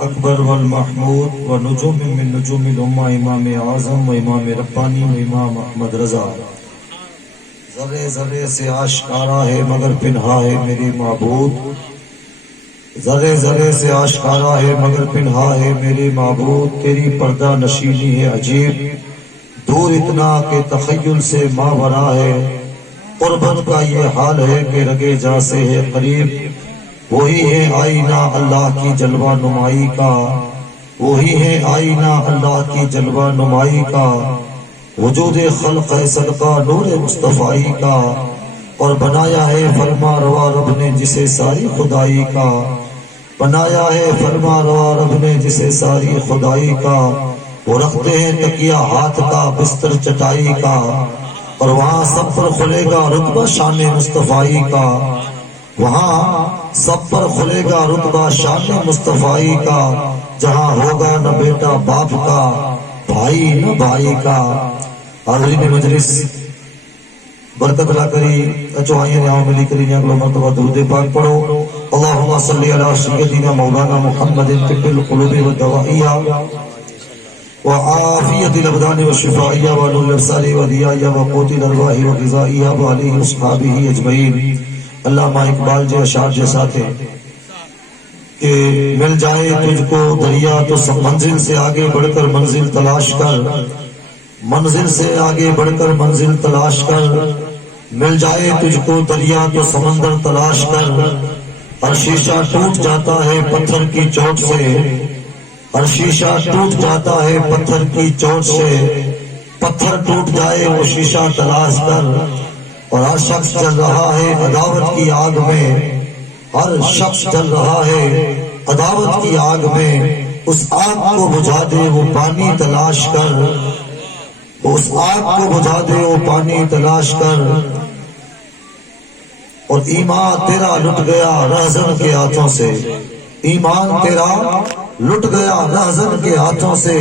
الاکبر والمحمود و نجوم من نجوم الامہ امام اعظم و امام ربانی و امام احمد رضا. ذرے ذرے سے آشکارا ہے مگر پنہا ہے میرے معبود. ذرے ذرے سے آشکارا ہے مگر پنہا ہے میرے معبود. تیری پردہ نشینی ہے عجیب، دور اتنا کہ تخیل سے ماورا ہے. قربت کا یہ حال ہے کہ رگے جا سے ہے قریب. وہی ہے آئینہ اللہ کی جلوہ نمائی کا، وہی ہے آئینہ اللہ کی جلوہ نمائی کا. وجود خلق ہے صدقہ نور مصطفی کا، اور بنایا ہے فرما روا رب نے جسے ساری خدائی کا. بنایا ہے فرما روا رب نے جسے ساری خدائی کا. وہ رکھتے ہیں تکیہ ہاتھ کا بستر چٹائی کا، اور وہاں سب پر کھلے گا رتبہ شان مصطفی کا. وہاں سب پر کھلے گا رتبہ شان مصطفی کا. جہاں ہوگا نہ بیٹا باپ کا، بھائی نہ بھائی کا. حاضرین مجلس برکت لا کری اچو آئیے نعاؤں ملی کری اگلو مرتبہ درود پاک پڑھو. اللہم صلی علی سیدنا مولانا محمد طب القلوب والدوائیہ وعافیت الابدان والشفائیہ ونور الابصار ودیائیہ وقوت الارواح وغذائیہ وعلیہ اصحابہ اجمعین. علامہ اقبال جی اشعار جیسا تھے کہ مل جائے تجھ کو دریا تو منزل سے آگے بڑھ کر منزل تلاش کر. منزل سے آگے بڑھ کر منزل تلاش کر. مل جائے تجھ کو دریا تو سمندر تلاش کر. ہر شیشہ ٹوٹ جاتا ہے پتھر کی چوٹ سے، ہر شیشہ ٹوٹ جاتا ہے پتھر کی چوٹ سے. پتھر ٹوٹ جائے وہ شیشہ تلاش کر. اور ہر شخص جل رہا ہے عداوت کی آگ میں، ہر شخص جل رہا ہے عداوت کی آگ میں. اس آگ کو بجھا دے وہ پانی تلاش کر، اس آگ کو بجھا دے وہ پانی تلاش کر. اور ایمان تیرا لٹ گیا رہزن کے ہاتھوں سے، ایمان تیرا لٹ گیا رہزن کے ہاتھوں سے.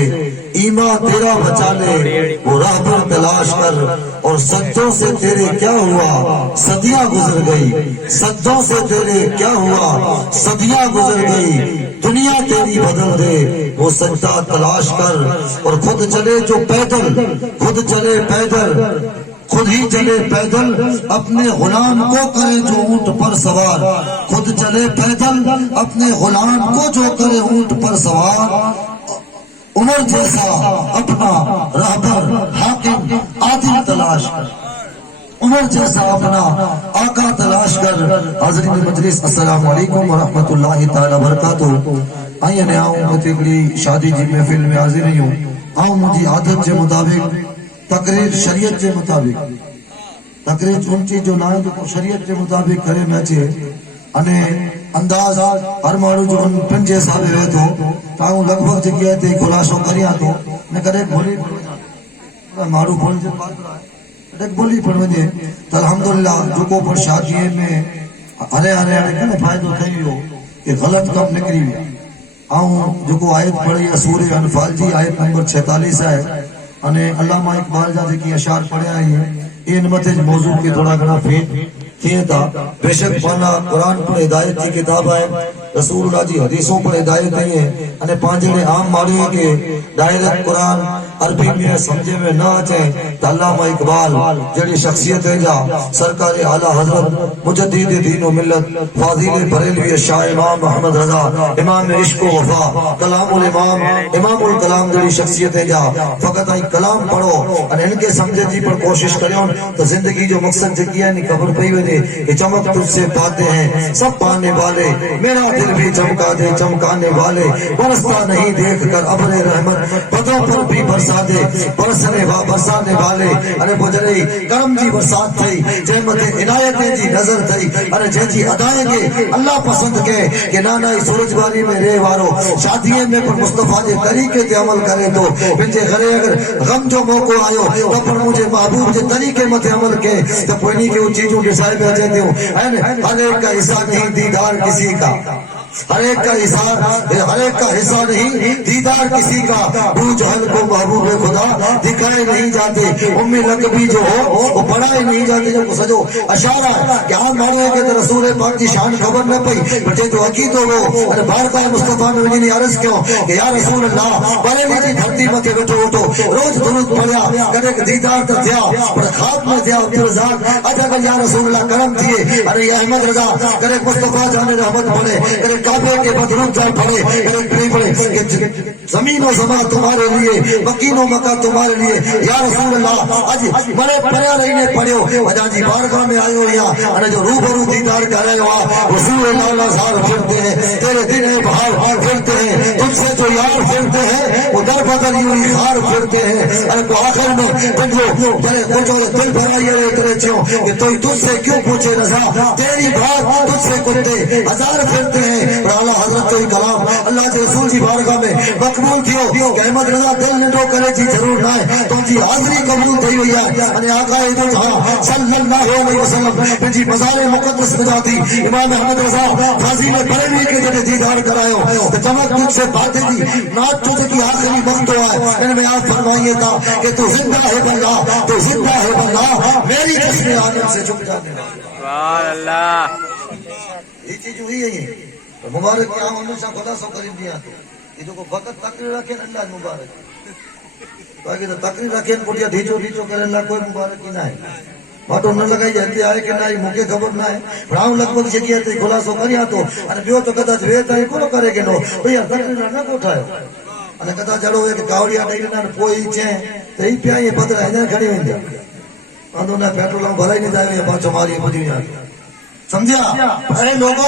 ایمان تیرا بچا لے وہ راہبر تلاش کر. اور سجدوں سے تیرے کیا ہوا صدیاں گزر گئی، سجدوں سے تیرے کیا ہوا صدیاں گزر گئی. دنیا تیری بدل دے وہ سجدہ تلاش کر. اور خود چلے جو پیدل، خود چلے پیدل، خود ہی چلے پیدل اپنے غلام کو کرے جو اونٹ پر سوار. خود چلے پیدل اپنے غلام کو جو کرے اونٹ پر سوار. عمر جیسا اپنا رہبر حاکم عادل تلاش کر، عمر جیسا اپنا آقا تلاش کر. حاضرین مجلس السلام علیکم ورحمۃ اللہ تعالی وبرکاتہ. آئیے نے آؤں متگلی شادی جی محفل میں حاضر نہیں ہوں. آؤں مجھے عادت کے مطابق تقریر شریعت کے مطابق تقریر ان چیز جو نہ شریعت کے مطابق کرے میں چھے انے انداز ہر مارو جو ان پنجے سالے رہے تو تاؤں لگ بھگ جگیے تھے خلاصوں کریا تو میں کرے بولی مارو بول جب بات رہا ہے ایک بولی پڑھ مجھے تو الحمدللہ جو کو پر شادیے میں ہرے ہرے ہرے کنے فائدہ تھی ہو کہ غلط کم نکری ہوئی. آؤں جو کو آیت پڑھی ہے سورہ انفال جی آیت نمبر 46 ہے. انے علامہ اقبال جا کی اشعار پڑھے آئی ہیں. یہ نمتے موضوع کے تھوڑا گنا فیٹ کیے تھا. بے شک پانا قرآن پر ہدایت کی کتاب ہے، رسول اللہ جی حدیثوں پر ہدایت نہیں ہے. انے پانچے عام ماری ہے کہ ڈائریکٹ قرآن عربی میں سمجھے میں نہ آچے تو علامہ اقبال جڑی شخصیت ہے جا سرکار اعلیٰ حضرت مجدد دین و ملت فاضل بریلوی شاہ امام محمد رضا امام عشق و وفا کلام الامام امام الکلام جڑی شخصیت ہے جا فقط آئی کلام پڑھو اور ان کے سمجھے جی پر کوشش کریوں تو زندگی جو مقصد جو کیا نہیں خبر پئی ہوئے کہ چمک تجھ سے پاتے ہیں سب پانے والے. میرا دل بھی چمکا دے چمکانے والے، برستا نہیں دیکھ کر ابر رحمت بدوں پر بھی برسا دے برسنے برسانے والے. ارے بجرئی کرم جی برسات تھی جحمت عنایت جی نظر تھی. ارے جے جی ادائیں گے اللہ پسند کے کہ نانا سورج باری میں رے وارو شادیے میں پر مصطفیٰ جے طریقے تے عمل کرے تو پنجے گھرے اگر غم جو موقع آئیو تو پر مجھے محبوب جے طریقے مت عمل کے تو کوئی نہیں کہ وہ چیزوں کے سائے میں جاتے ہوں. ہر ایک کا حصہ نہیں دیدار کسی کا ہر ایک کا حصہ نہیں دیدار کسی کا ابو جہل کو محبوب خدا دکھائے نہیں جاتے امی لقبی جو ہو وہ پڑھائے نہیں جاتے جب سجو اشارہ کہ ہم مانے کہ رسول پاک کی شان خبر نہ پئی بچے تو حقیقت ہو اور بارگاہ مصطفیٰ میں نے عرض کیوں کہ یا رسول اللہ بریلی دی دھرتی متے بیٹھو اٹھو روز درود پڑھیا کدے دیدار تے تھیا پر خواب میں تھیا عبد الرزاق اجا کہ یا رسول اللہ کرم تھیے ارے یا احمد رضا کدے مصطفیٰ جان رحمت پڑھے کدے کعبے کے بدرود جان پڑھے کدے پڑھے زمین و زمان تمہارے لیے مکین و مکہ تمہارے لیے یا رسول اللہ اج بڑے پڑھیا رہنے پڑھو اجا جی بارگاہ میں آئے ہو یا ارے جو روبرو دیدار کر رہے ہو رسول اللہ سال پھرتے ہیں تیرے دن بہار پھرتے ہیں تم سے جو یار پھرتے ہیں وہ در بدر یوں خار پھرتے ہیں ارے تو آخر میں جو بڑے کچھ دل بھرائیے رہے تیرے چھو کہ تو تجھ سے کیوں پوچھے رضا تیری بات تجھ سے کتے ہزار پھرتے ہیں اور اعلیٰ حضرت کوئی کلام اللہ کے رسول جی بارگاہ میں مقبول تھیو کہ احمد رضا دل نڈو کرے جی ضرور نہ تو جی حاضری قبول تھی ہوئی ہے اور آقا دو جہاں صلی اللہ علیہ وسلم جی مزار مقدس میں جاتی امام احمد رضا غازی میں بریلی کے جڑے دیدار کرائے تو چمک تجھ سے باتیں دی نات تجھ کی آخری وقت ہوا ہے میں آپ فرمائیے تھا کہ تو زندہ ہے بندہ تو زندہ ہے بندہ میری قسم آدم سے چھپ جانے سبحان اللہ یہ چیز ہوئی ہے یہ مبارک کیا ہمیشہ خدا سو قریب دیا یہ جو وقت تقریر رکھیں اللہ مبارک باقی تو تقریر رکھیں پڑیا ڈھیچو ڈھیچو کرے اللہ کوئی مبارک ہی نہ ہے واٹو نہ لگائی جاتی آئے کہ نہ مجھے خبر نہ ہے پڑھاؤں لگ بھگ سے کیا تھی خلاصو کریا تو اور بیو تو کدا ویتا ہی کونو کرے کہ نو بھیا تقریر نہ کوٹھاયો અને કદા જડો હોય કે કાવડિયા ડાઈના કોઈ છે તો ઈ પ્યાય પતરા એને ખડી વેંદે આંદો ના પેટ્રોલ ભરાઈ ને જાય પાછો મારી બધી સમજ્યા અરે લોકો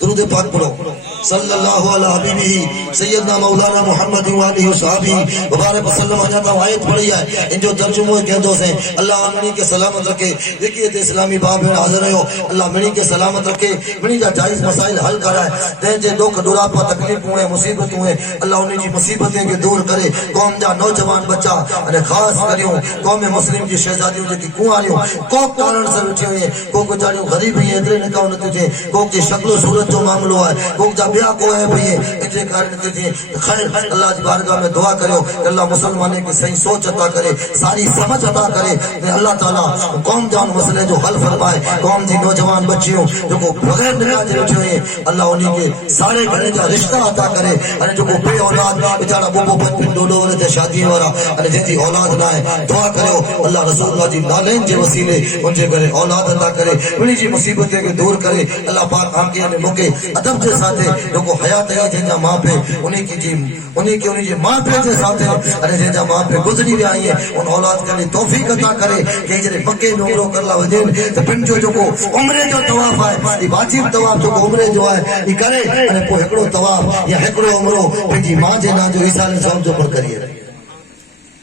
درود پاک پڑھو صلی اللہ علیہ حبیبہ سیدنا مولانا محمد وآلہ وصحبہ مبارک وسلم آجاتا ہوں. آیت پڑھی ہے ان جو ترجمہ کہندو سے اللہ منی کے سلامت رکھے. دیکھیے تے اسلامی باب میں حاضر ہو اللہ منی کے سلامت رکھے. منی جا جائز مسائل حل کرائے تے جے دکھ دراپا تکلیف ہوئے مصیبت ہوئے اللہ انہی جی مصیبتیں کے دور کرے. قوم جا نوجوان بچہ اور خاص کریوں قوم مسلم جی شہزادیوں جے کی کوہاریوں کو کارن سے اٹھی ہوئے کو گزاریوں غریب ہیں ادھر نکاؤ نہ تجھے کو کی شکل و صورت جو معاملہ ہے کو جا بیا کو ہے بھئی اتنے کارن تجھے خیر اللہ کی بارگاہ میں دعا کرو کہ اللہ مسلمانے کی صحیح سوچ عطا کرے ساری سمجھ عطا کرے. اللہ تعالیٰ قوم جان مسئلے جو حل فرمائے قوم جی نوجوان بچیوں جو کو بغیر نکاح دے اٹھے ہوئے اللہ انہی کے سارے گھرے کا رشتہ عطا کرے. اور جو کو بے اولاد بیچارہ بوبو بچپن ڈوڈو ورے تے شادی والا اور جن کی اولاد نہ ہے دعا کرو اللہ رسول اللہ جی نالین کے وسیلے ان کے گھرے اولاد عطا کرے انہی جی مصیبتیں کے دور کرے. اللہ پاک ہم کے ہمیں موقع ادب کے ساتھ جو کو حیات ہے جن کا ماں پہ انہی کی جی انہی کی ماں پہ کے ساتھ ارے جن کا ماں پہ گزری بھی آئی ہے ان اولاد کے لیے توفیق عطا کرے کہ جڑے مکے میں عمرہ کرلا وجین تے پن جو کو عمرے جو طواف ہے یہ واجب طواف جو عمرے جو ہے یہ کرے ارے کو ہکڑو طواف یا ہکڑو عمرو پنجی ماں جے نا جو عیسی علیہ السلام جو پر کریے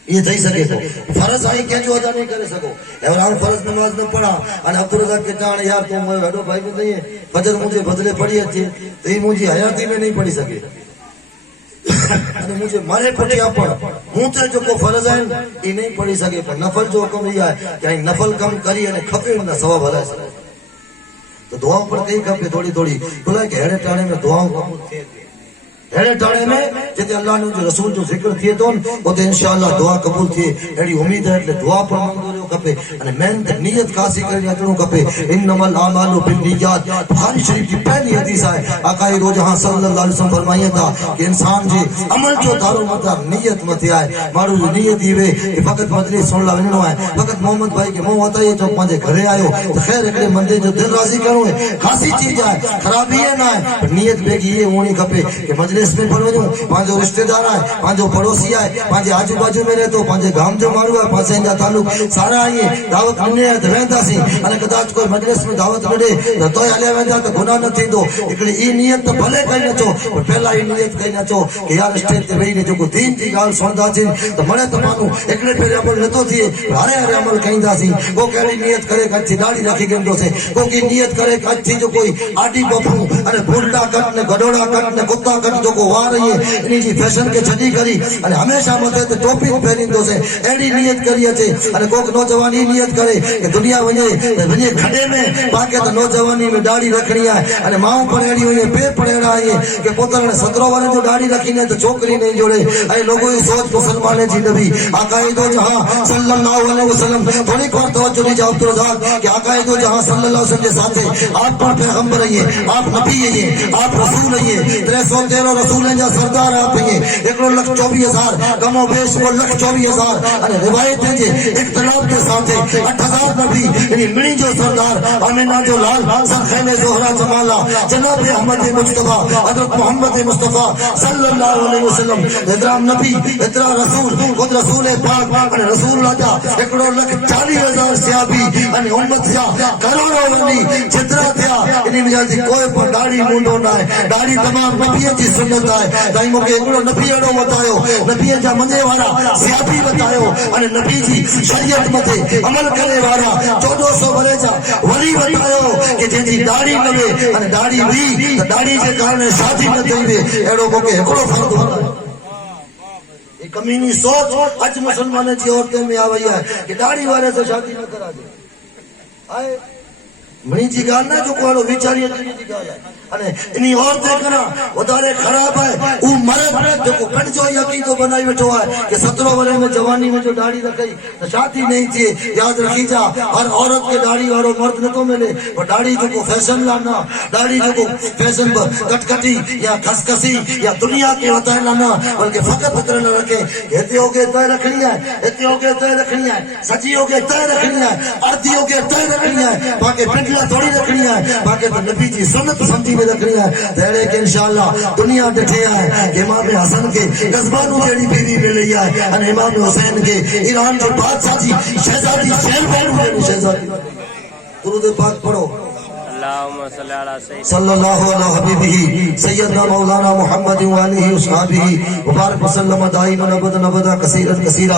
یہ تھئی سکے تو فرض آئی کہ جو ادا نہیں کرے سکو عمران فرض نماز نہ پڑھا ان عبدالرزاق کے جان یار تو میں وڈو بھائی میں نہیں ہے فجر مجھے بدلے پڑھی اچھے تو یہ مجھے حیاتی میں نہیں پڑھی سکے مجھے مارے پٹیا پڑھ ہوں تے جو کو فرض ہے یہ نہیں پڑھی سکے پر نفل جو حکم یہ ہے کہ نفل کم کری یعنی کھپے نہ ثواب ہلا ہے تو دعاؤں پڑھتے ہی کھپے تھوڑی تھوڑی بولا کہ ہیڑے ٹانے میں دعاؤں قبول تھے ایڑے ٹاڑے میں جتے اللہ نے جو رسول جو ذکر تھے تو وہ تے انشاءاللہ دعا قبول تھے. ایڑی امید ہے کہ دعا پر مانگو رہو کپے اور میں نیت خاصی کرنی اچھنوں کپے. انما الاعمال بالنیات بخاری شریف کی پہلی حدیث ہے آقا دو جہاں صلی اللہ علیہ وسلم فرمایا تھا کہ انسان جی عمل جو دارو مدار نیت مت آئے مارو جو نیت ہی وے کہ فقط مجلس سن لا ونو ہے فقط محمد بھائی کے منہ وتا یہ تو پنجے گھرے آیو تو خیر ایکڑے مندے جو دل راضی کرو ہے خاصی چیز ہے خرابی ہے نہ ہے نیت بیگی یہ ہونی کپے کہ مجلس اس میں پڑھو جو پانچو رشتہ دار ہے پانچو پڑوسی ہے پانچے آجو باجو میں رہتو پانچے گام جو مارو ہے پانچے انجا تعلق سارا آئیے دعوت ملنے ہے دویندا سی انہیں قداچ کوئی مجلس میں دعوت ملے تو علیہ ویندا تو گناہ نہ تھی دو اکڑی ای نیت تو بھلے کہیں نہ چو پہلا ای نیت کہیں نہ چو کہ یار اسٹیج تے وہی نے جو کو دین کی گال سندا چن تو مڑے تو مانو اکڑے پہلے عمل نتو تھی ہرے ہرے عمل کہیں دا سی وہ کہڑی نیت کرے کہ اچھی داڑھی رکھی گندو سے کو کی نیت کرے کہ اچھی جو کوئی آڈی بپو ارے بھولڈا کٹ نے گڈوڑا کٹ نے کتا کٹ جو کو وا رہی ہے انہی جی فیشن کے چھڈی کری اور ہمیشہ متے تے ٹوپی پہنیندو سے ایڑی نیت کری اچے اور کوک نوجوانی نیت کرے کہ دنیا ونجے کھڈے میں باقی تو نوجوانی میں داڑھی رکھنی ہے اور ماں پڑھیڑی ہوئی بے پڑھیڑا ہے کہ پتر نے 17 والے جو داڑھی رکھی نے تو چھوکری نہیں جوڑے اے لوگوں کی سوچ مسلمانے جی نبی آقا دو جہاں صلی اللہ علیہ وسلم تھوڑی کو توجہ دی جاؤ تو کہ آقا دو جہاں صلی اللہ علیہ وسلم کے ساتھ آپ پر پیغمبر ہیں آپ نبی ہیں آپ رسول ہیں 313 رسول ہیں جو سردار آپ ہیں 1,24,000 کم و بیش کو 1,24,000 اور روایت ہے جی اختلاف کے ساتھ 8,000 نبی یعنی منی جو سردار آمینہ جو لال سرخین زہرہ جمالہ جناب احمد مصطفیٰ حضرت محمد مصطفیٰ صلی اللہ علیہ وسلم اترا نبی اترا رسول خود رسول پاک اور رسول اللہ جا 1,40,000 صحابی یعنی امت جا کروڑوں یعنی جترا تھیا یعنی مجھے کوئی پر داڑھی مونڈو نہ ہے داڑھی تمام نبی کی سنت ہے دائیں موقع ایکڑو نبی اڑو بتاؤ نبی جا منے والا صحابی بتاؤ اور نبی جی شریعت متے عمل کرنے والا 1400 برے جا ولی بتاؤ کہ جن جی داڑھی لگے اور داڑھی ہوئی تو داڑھی کے کارن شادی نہ تھی وے اڑو موقع ایکڑو فرق ہوتا ہے کمینی سوچ اج مسلمانوں کی عورتیں میں آوئی ہے کہ داڑھی والے سے شادی نہ کرا دے آئے منی جی گال نہ جو کوڑو بیچاری اتنی جی گال ہے انہی عورتیں کنا ودارے خراب ہے او مرد جو کو کٹ جو یقین تو بنائی بیٹھو ہے کہ 17 ورے میں جوانی میں جو داڑھی رکھئی تو شادی نہیں تھی یاد رکھی جا ہر عورت کے داڑھی وارو مرد نہ تو ملے اور داڑھی جو کو فیشن لانا داڑھی جو کو فیشن کٹ کٹی یا کھس کسی یا دنیا کے ہوتا ہے لانا بلکہ فقط فکر نہ رکھے کہتے ہو کہ طے رکھنی ہے کہتے ہو کہ طے رکھنی ہے سچی ہو کہ طے رکھنی ہے آدھی ہو کہ طے رکھنی ہے باقی پنڈلا تھوڑی رکھنی ہے باقی تو نبی جی سنت سمجھی رکھنی ہے تیرے کہ انشاءاللہ دنیا ڈٹھے ہے کہ امام حسن کے قصبانو جیڑی بیوی ملی ہے اور امام حسین کے ایران جو بادشاہ جی شہزادی شہر بہنو جیڑی شہزادی درود پاک پڑھو اللهم صل على سيدنا صلی اللہ علیہ حبیبہ سیدنا مولانا محمد وآلہ وصحبہ وبارک وسلم دائما ابدا ابدا کثیرا کثیرا.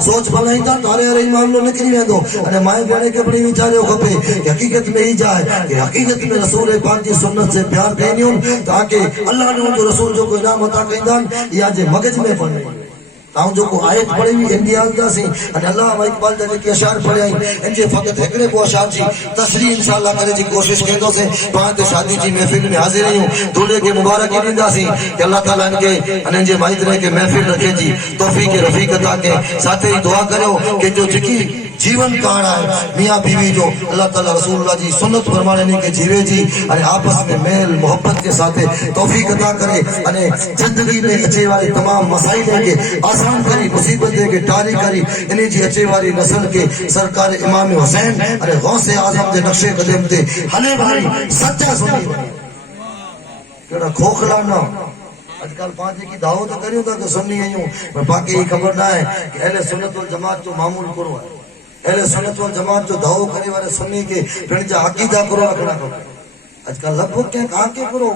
سوچ بنائی تا تارے رہی معاملو نکلی ویندو انے مائیں بھیڑے کے بڑی وچارے کھپے کہ حقیقت میں ہی جائے کہ حقیقت میں رسول پاک کی سنت سے پیار کینیوں تاکہ اللہ نے جو رسول جو کو انعام عطا کیندان یا جے مگج میں پڑھنے تاؤں جو کو آیت پڑھی ہوئی اندی آلتا سی ان اللہ و اقبال جا کے اشعار پڑھے آئی ان جے فقط ہکڑے کو اشعار جی تشریح انشاءاللہ کرے جی کوشش کہندو سے پانت شادی جی محفل میں حاضر رہی ہوں دولے کے مبارکی دیندا سی کہ اللہ تعالیٰ ان کے ان جے مائترے کے محفل رکھے جی توفیق رفیق عطا کے ساتھ ہی دعا کرو کہ جو جکی جیون کہانا ہے میاں بیوی جو اللہ تعالیٰ رسول اللہ جی سنت فرمانے نہیں کہ جیوے جی اور آپس میں میل محبت کے ساتھ توفیق عطا کرے اور زندگی میں اچھے والے تمام مسائل ہیں کہ آسان کری مصیبت دے کے ٹاری کری انہیں جی اچھے والی نسل کے سرکار امام حسین اور غوث اعظم دے نقش قدم تے ہنے بھائی سچا سنی کیڑا کھوکھلا نہ آج کل پانچ کی دعوت کریوں تھا کہ سننی آئیوں پر باقی یہ خبر نہ ہے کہ اہل سنت والجماعت جو معمول کرو ہے اہل سنت والجماعت جو دعو کرے والے سنی کے پھر جا عقیدہ کرو رکھنا کرو آج کل لگ بھگ کیا کہاں کے کرو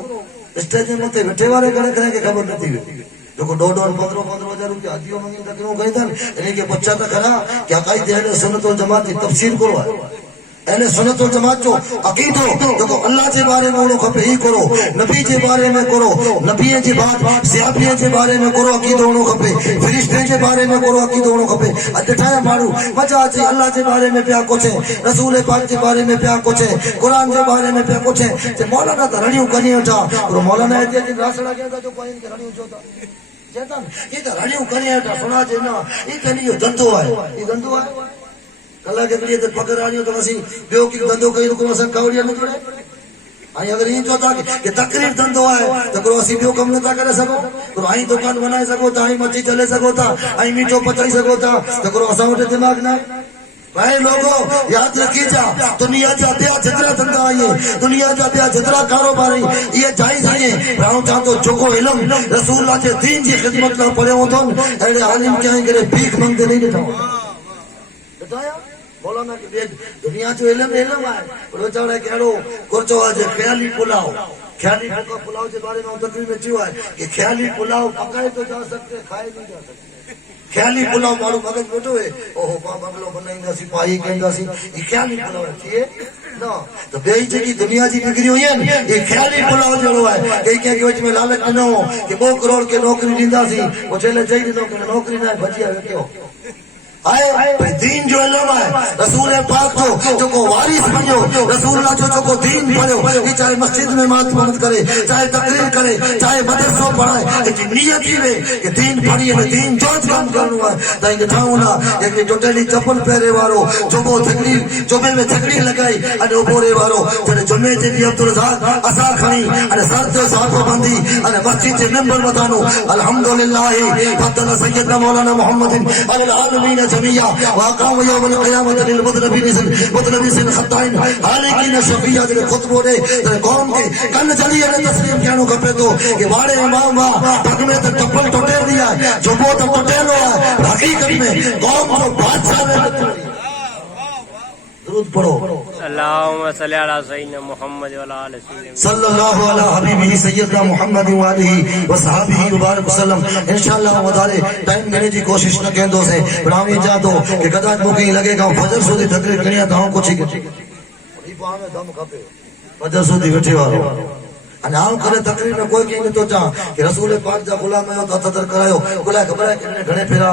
اسٹیج میں تے بیٹھے والے کرے کرے کے خبر نہیں تھی جو کو 2-15 روپیہ ہدیوں منگی تکروں گئی تھا انہیں کے بچہ تک کرا کہ عقائد اہل سنت والجماعت کی تفسیر کرو ہے اہل سنت والجماعت جو عقیدو جو کو اللہ کے بارے میں انہوں کھپے ہی کرو نبی کے بارے میں کرو نبی کے بعد صحابی کے بارے میں کرو عقیدو انہوں کھپے فرشتے کے بارے میں کرو عقیدو انہوں کھپے اٹھایا مارو مجھا آچے اللہ کے بارے میں پیا کچھ ہے رسول پاک کے بارے میں پیا کچھ ہے قرآن کے بارے میں پیا کچھ ہے تے مولانا تا رڑیوں کنی اٹھا اور مولانا ہے کہ راسڑا گیا تھا جو کوئی ان کے رڑیوں چوتا جیتا یہ تا رڑیوں کنی اٹھا سنا جے نا یہ کنی یہ دندو ہے یہ دندو ہے اللہ کے لیے تو پکڑ آ رہی ہو تو وسی بیو کی دندو کہیں کو وسن کاوڑیا نہ جوڑے آئی اگر یہ چوتا کہ تقریر دندو ہے تو کو وسی بیو کم نہ کرے سکو تو آئی دکان بنائے سکو تا آئی مچھی چلے سکو تا آئی میٹھو پچائی سکو تا تو کو اساں وٹے دماغ نہ بھائی لوگوں یاد رکھی جا دنیا جا بیا جترا دندا آئیے دنیا جا بیا جترا کاروبار آئی یہ جائز آئیے راؤں چاہتو جوکو علم رسول اللہ کے دین کی خدمت نہ پڑے ہوں تو اہلے عالم کہیں کرے بھیک منگتے نہیں بٹھاؤ بتایا مولانا کہ دنیا جو علم ہے اور وہ چاہ رہا ہے کہ اڑو کرچو آج خیالی پلاؤ خیالی پلاؤ کے بارے میں تقریر میں چیو ہے کہ خیالی پلاؤ پکائے تو جا سکتے کھائے نہیں جا سکتے خیالی پلاؤ مارو مگج بیٹھو ہے اوہ بنگلو بنائیں گا سی پائی کہیں گا سی یہ خیالی پلاؤ ہے نا تو بے جگی دنیا جی بگڑی ہوئی ہے یہ خیالی پلاؤ جڑو ہے کئی کہیں کہ وچ میں لالچ نہ ہو کہ 2 کروڑ کے نوکری دیندا سی وہ چلے چاہیے نوکری نہ بچیا کیوں آئے دین جو علم ہے رسول پاک جو کو وارث بنو رسول اللہ جو کو دین پڑھو یہ چاہے مسجد میں مدد کرے چاہے تقریر کرے چاہے مدرسوں پڑھائے لیکن نیت ہی ہے کہ دین پڑھی ہے دین جو کام کرنا ہے تائیں دکھاؤں نا ایک ٹوٹلی چپل پہرے وارو جو کو تھکڑی جمعے میں تھکڑی لگائی انے اوپورے وارو جڑے جمعے جے دی عبد الرزاق اسا کھنی انے سر تے صاحب بندی انے مسجد دے ممبر بتانو الحمدللہ فضل سیدنا مولانا محمد علی العالمین جميعا واقام يوم القيامه للمذنبين خطائن حالکین شفیع دے خطبے دے قوم کے کن چلی نے تسلیم کانو کپے تو کہ واڑے امام وا پگ میں تے چپل ٹوٹے دیا جو بہت ٹوٹے لو حقیقت میں قوم کو بادشاہ نے درود پڑھو اللهم صل على سيدنا محمد وعلى آل سيدنا صلی اللہ علی حبیبہ سیدنا محمد وآلہ وصحبہ وبارک وسلم انشاءاللہ ودارے ٹائم دینے کی کوشش نہ کہندو سے برامی جا دو کہ کدا کو کہیں لگے گا فجر سودی تقریر کریا تاں کچھ ہی ای پاں میں دم کھپے فجر سودی بیٹھے والو انعام کرے تقریر میں کوئی کہیں تو چاہ کہ رسول پاک جا غلام ہے تو تدر کرایو گلا خبر ہے کہ گھڑے پھرا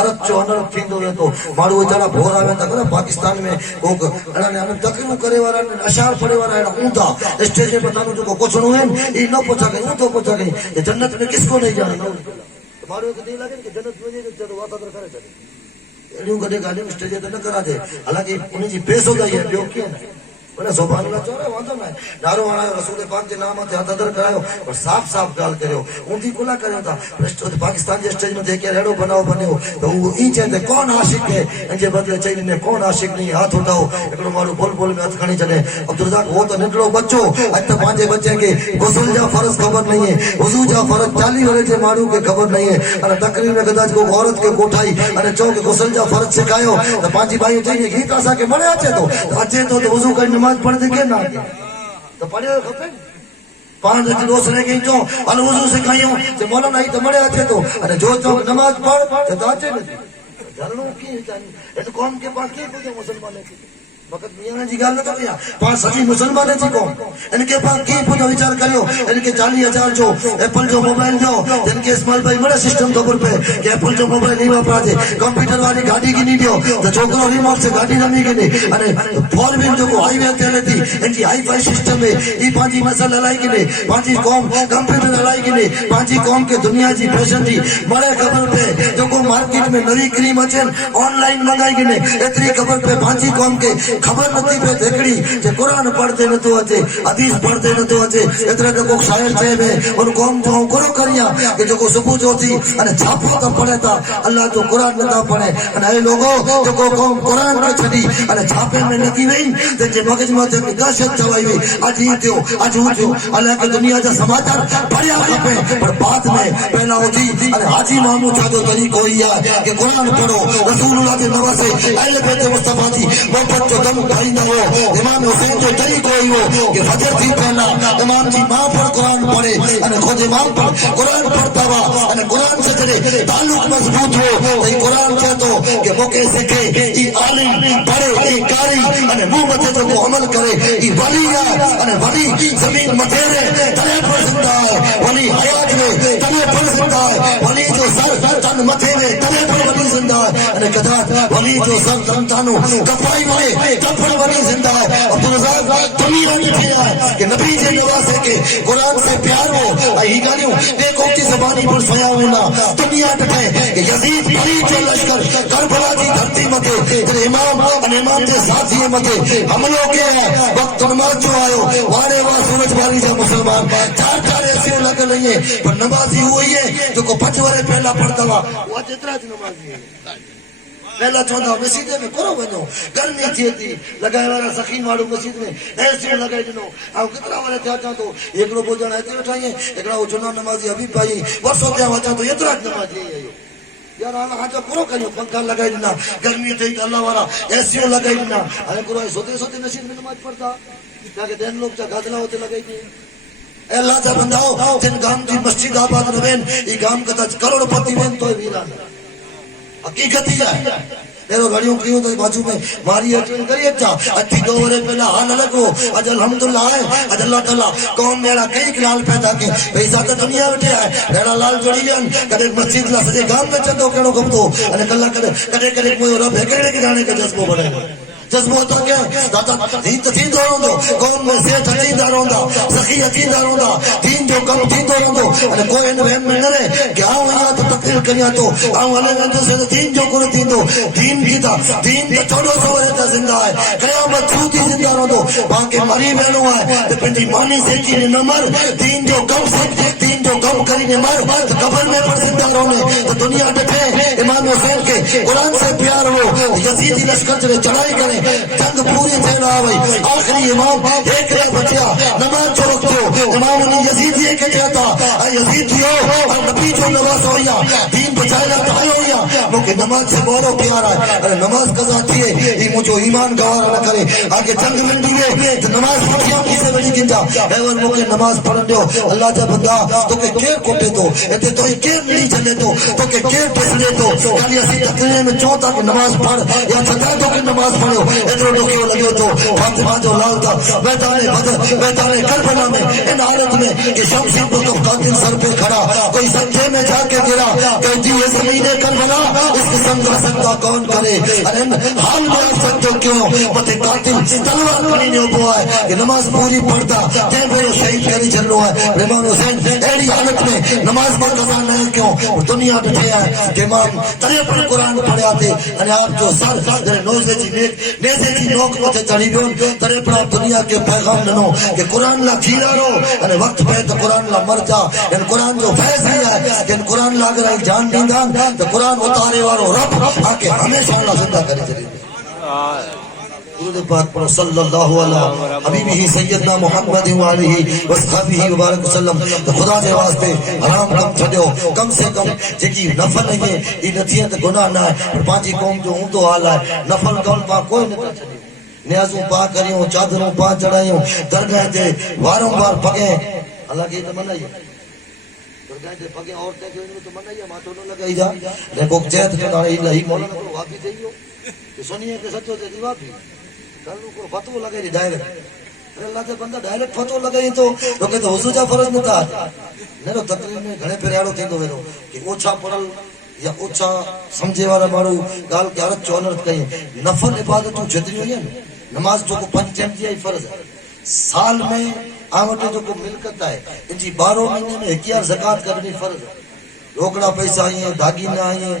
عرب چو انر تھیندو ہے تو ماڑو چڑا بھورا میں تک پاکستان میں کو انہاں نے تقریر کرے والا اشعار پڑھے والا ہے اوندا اسٹیج پہ بتانو جو کو کچھ نو ہے یہ نہ پوچھا کہ اون تو پوچھا کہ جنت میں کس کو نہیں جانا ماڑو کہ نہیں لگے کہ جنت میں جو وعدہ کرے چلے ایوں کدے گالی اسٹیج تے نہ کرا دے حالانکہ انہی جی پیسو دا ہے بیو کیوں بڑا سبحان اللہ چورے واندا میں دارو والا رسول پاک کے نام تے حضر کرایو اور صاف صاف گال کرو اون دی کلا کرو تا پاکستان کے اسٹیج میں دیکھے ریڈو بناؤ بنو تو وہ ای چاہتے کون عاشق ہے ان کے بدلے چاہیے نے کون عاشق نہیں ہاتھ اٹھاؤ ایکڑو مارو بول بول میں ہاتھ کھڑی چلے عبد الرزاق وہ تو نکلو بچو اج تو پانچے بچے کے غسل جا فرض خبر نہیں ہے وضو جا فرض 40 ورے سے مارو کے خبر نہیں ہے اور تقریر میں کداج کو عورت کے کوٹھائی اور چوک غسل جا فرض سکھایو تو پانچی بھائی چاہیے گیت اسا کے بڑے اچے تو وضو کرنے نماز پڑھتے کے نہ تو پڑھے کھپے 5 دوست رہ گئی چو الوضو سکھائیوں کہ مولانا ہی تو مڑے اچھے تو ارے جو چو نماز پڑھ تو اچھے نہیں جھرنوں کی چاہیے قوم کے پاس کی پوچھے مسلمان کی وقت میاں جی گال نہ کیا پانچ سچی مسلمان جی قوم ان کے پاس کی پوچھو وچار کریو ان کے 40,000 جو ایپل جو موبائل جو جن کے اسمال بھائی بڑا سسٹم خبر پہ کہ ایپل جو موبائل نہیں واپرا دے کمپیوٹر والی گاڑی کی نہیں دیو تو چھوکرو ریموٹ سے گاڑی نہ نہیں کنے ارے فور ویل جو ہائی وے تے رہتی ان کی ہائی فائی سسٹم میں ای پانچی مسل ہلائی کنے پانچی قوم کمپیوٹر ہلائی کنے پانچی قوم کے دنیا جی فیشن جی بڑے خبر پہ جو کو مارکیٹ میں نئی کریم اچن آن لائن منگائی کنے اتری خبر پہ پانچی قوم کے خبر نتی پہ دیکھڑی کہ قرآن پڑھتے نہ تو اچے حدیث پڑھتے نہ تو اچے اترے تو کو شاعر چاہے میں ان قوم جو کرو کریا کہ جو کو صبح جو تھی انہیں چھاپو تا پڑھے تا اللہ جو قرآن نہ تا پڑھے انہیں اے لوگوں جو کو قوم قرآن نہ چھڑی انہیں چھاپے میں لگی وئی جن کے مغز میں تک دہشت چوائی وئی اج ہی تیو اج ہو تیو اللہ کے دنیا جا سماچار پڑھیا کھپے پر بعد میں پہلا ہوتی انہیں حاجی مامو چھا جو طریقہ ہوئی ہے کہ قرآن پڑھو رسول اللہ کے نواسے اہل بیت مصطفیٰ جی محبت جو دم کھائیندہ ہو امام حسین جو طریقہ ہوئی ہو کہ فجر تھی پہلا امام جی ماں پر قرآن پڑھے انہیں خود امام پر قرآن پڑھتا ہوا انہیں قرآن سے جڑے تعلق مضبوط ہو تو یہ قرآن کہتا ہو کہ موقع سکھے یہ عالم پڑھے یہ کاری انہیں منہ متے جو کو عمل کرے یہ ولی ہے انہیں ولی زمین متھیرے تلے پر زندہ ہے ولی حیات میں تلے پر زندہ ہے ولی جو سر تن متھیرے تلے پر ولی زندہ ہے انہیں کہتا ولی جو سر تن تانو کفائی میں تب پر ولی زندہ ہے عبدالرزاق دنیا میں پھیلا ہے کہ نبی جے نواسے کے قرآن سے پیار ہو ہی گالیوں دیکھو کی زبانی پر سیا ہونا دنیا ڈٹھے کہ یزید فرید جو لشکر کربلا دی دھرتی متے تیرے امام ان امام دے ساتھی متے حملوں کے ہیں وقت نماز جو آئے وارے وہاں سورج باری جا مسلمان چار ایسے لگ لئیے پر نمازی ہوئی ہے جو کو 5 ورے پہلا پڑھتا ہوا وہ جترا دی نمازی ہے پہلا چوندہ مسجدے میں کرو بنو گرمی تھی تھی لگائے والا سخین وارو مسجد میں ایسے لگائے جنو آؤ کتنا والے تھے آچا تو ایک لو بوجھانا ایتے اٹھائیے ایک لو جنو نمازی ابھی پائی ورسوں تے آچا تو یہ طرح نمازی ہے یار آنا ہاں جو کرو کنیو پنکھا لگائے جنا گرمی تھی تو اللہ والا ایسے لگائے جنا آنے کرو سوتے سوتے مسجد میں نماز پڑھتا تاکہ دین لوگ چا گادلا ہوتے لگائی دی اے اللہ جا بنداؤ جن گام کی مسجد آباد روین یہ گام کا تاج کروڑ پتی وین تو ویران حقیقت ہی جائے میرے گھڑیوں کیوں تو باجو میں ماری اٹھن کری اچھا اٹھی 2 ورے پہلا حال لگو اج الحمدللہ ہے اج اللہ تعالیٰ قوم میرا کئی خیال پیدا کے پیسہ تو دنیا اٹھے ہے میرا لال جوڑی لین کدے مسجد لا سجے گام میں چندو کہڑو کم تو انہیں کلا کدے کوئی رب ہے کہڑے کے جانے کا جذبہ بڑھے جذبہ ہوتا کیا داتا دین تو تھی دو روندو قوم میں سیٹھ اچھی دا روندا سخی اچھی دا روندا دین جو کم تھی دو روندو انہیں کوئی ان وہم میں نہ رہے کہ آؤں یہاں تو تقریر کریا تو آؤں علیہ وسلم سے دین جو کرو دین دو دین کی دا دین کا چھوڑو سو رہتا زندہ ہے قیامت چھوٹی زندہ روندو باقی مری بہنوں ہے تو پنڈی مانی سے کی نمر دین جو کم سے دین جو کم کری نمر تو قبر میں پر زندہ رونے تو دنیا ڈٹھے امام حسین کے قرآن سے پیار ہو یزیدی لشکر چلے چڑھائی کریں جنگ پوری تھے نہ آوئی آخری امام ایک رہ بچیا نماز چھوڑ دو امام نے یزید یہ کہا تھا اے یزید دیو اور نبی جو نواز ہویا دین بچائے لا تھا ہویا کیونکہ نماز سے بہت پیارا ہے ارے نماز قضا تھی ہے یہ مجھے ایمان گوارا نہ کرے آگے جنگ لڑی ہے تو نماز پڑھیا کسے بڑی گنجا اے وہ مجھے نماز پڑھن دیو اللہ جا بندہ تو کہ کیر کوٹے تو ایتے تو ہی کیر نہیں چلے تو کہ کیر ٹسلے تو کالی اسی تقریرے میں چوتا کہ نماز پڑھ یا چھتا تو کہ نماز پڑھو ادھر لوگوں لگے تو فاطمہ جو لال تھا میدان بدر میدان کربلا میں ان حالت میں کہ شمس کو قاتل سر پہ کھڑا کوئی سچے میں جا کے گرا کہ جی یہ زمین کربلا اس کے سمجھا سکتا کون کرے ارے حال میں آج سکتے کیوں متے قاتل تلوار کھڑی نے ہوا ہے کہ نماز پوری پڑھتا کہ میرے شہید کری چل رہا ہے امام حسین ایڑی حالت میں نماز پر قضا نہیں کیوں دنیا ڈٹھے ہے کہ امام ترے پر قرآن پڑھے آتے اور آپ جو سر نوزے جی نیزے جی نوک متے چڑھی بیون ترے پر آپ دنیا کے پیغام ننو کہ قرآن لا جھیلا رو یعنی وقت پہ تو قرآن لا مر جا یعنی قرآن جو فیض ہے یعنی قرآن لا اگر ایک جان دیندان تو قرآن اتارے وارو رب آکے ہمیشہ اللہ زندہ کرے چلے درود پاک پر صلی اللہ علیہ حبیبہ سیدنا محمد وآلہ وصحبہ وبارک وسلم تو خدا دے واسطے حرام کم چھڈیو کم سے کم جی نفل نہیں یہ نتیجت گناہ نہ ہے پانچی قوم جو ہوں تو حال ہے نفل کم پا کوئی نہ چھڈے نیازوں پا کریوں چادروں پا چڑھائیوں درگاہ دے وارموار پگیں حالانکہ یہ تو منع ہی ہے درگاہ دے پگیں عورتیں کے تو منع ہی ہے ماتھو نہ لگائی جا لیکن چیت کے نارے الہی مولانا کو واپی تھی کہ سنیے کہ سچو تے دی واپی کلو کو فتو لگائی ڈائریکٹ اللہ تے بندہ ڈائریکٹ فتو لگائی تو کہ تو حضور جا فرض نہ تھا نہ تقریر میں گھنے پیراڑو تھیندو ویرو کہ اوچھا پڑھل یا اوچھا سمجھے والا مارو گال کے عرض چونرت کہیں نفل عبادتوں جتری ہوئی ہیں نماز جو کو 5 ٹائم دیا ہی فرض ہے سال میں آمٹے جو کو ملکت ہے ان جی 12 مہینے میں 11 زکات کرنی فرض ہے روکڑا پیسہ آئی ہیں داگی نہ آئی ہیں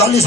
40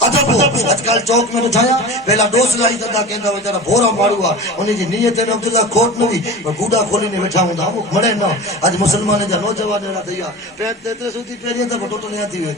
ادب اجکل چوک میں بٹھایا پہلا ڈوس لائی تدا کہندا وچارا بھورا ماڑو آ ان جی نیت میں عبداللہ کھوٹ نہ وی گوڈا کھولی نے بیٹھا ہوندا وہ مڑے نہ اج مسلمان جا نوجوان اڑا دیا پیر تے سودی پیری تے ٹوٹنے آتی ہوئی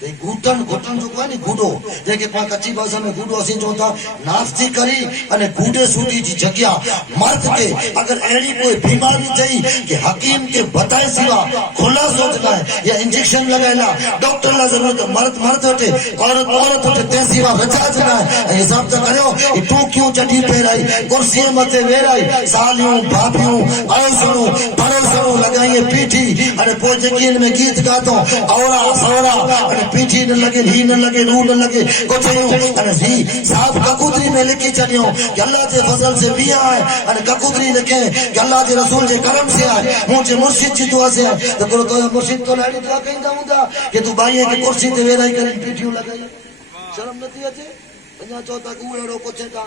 تے گھٹن جو کوئی نہیں گوڈو جے کہ پا کچی بھاشا میں گوڈو اسی چوتا ناشتی کری انے گوڈے سودی جی جگیا مرد کے اگر ایڑی کوئی بیماری چاہی کہ حکیم کے بتائے سوا کھلا سوچنا ہے یا انجیکشن لگائنا ڈاکٹر لا ضرورت مرد ہوتے عورت ہوتے تے سوا بچا جنا ہے حساب تا کرو تو کیوں چٹی پھیرائی کرسی متے ویرائی سالیوں بھابیوں اوسنوں پڑوسنوں لگائیے پیٹھی انے پوجے کی ان میں گیت گاتوں اورا سورا پیٹھی نہ لگے ہی نہ لگے روح نہ لگے کچھ نہیں انے ہی صاحب ککودری میں لکھی چڑیوں کہ اللہ کے فضل سے بھی آئے انے ککودری لکھے کہ اللہ کے رسول کے کرم سے آئے مجھے مرشد کی دعا سے آئے تو کرو تو مرشد تو لڑی دعا کہیں دا ہوندا کہ تو بھائی ہے کہ کرسی تے ویرائی کریں پیٹھیوں لگائی شرم نتی اچے پنجا چوتھا کو ایڑو کچھ تھا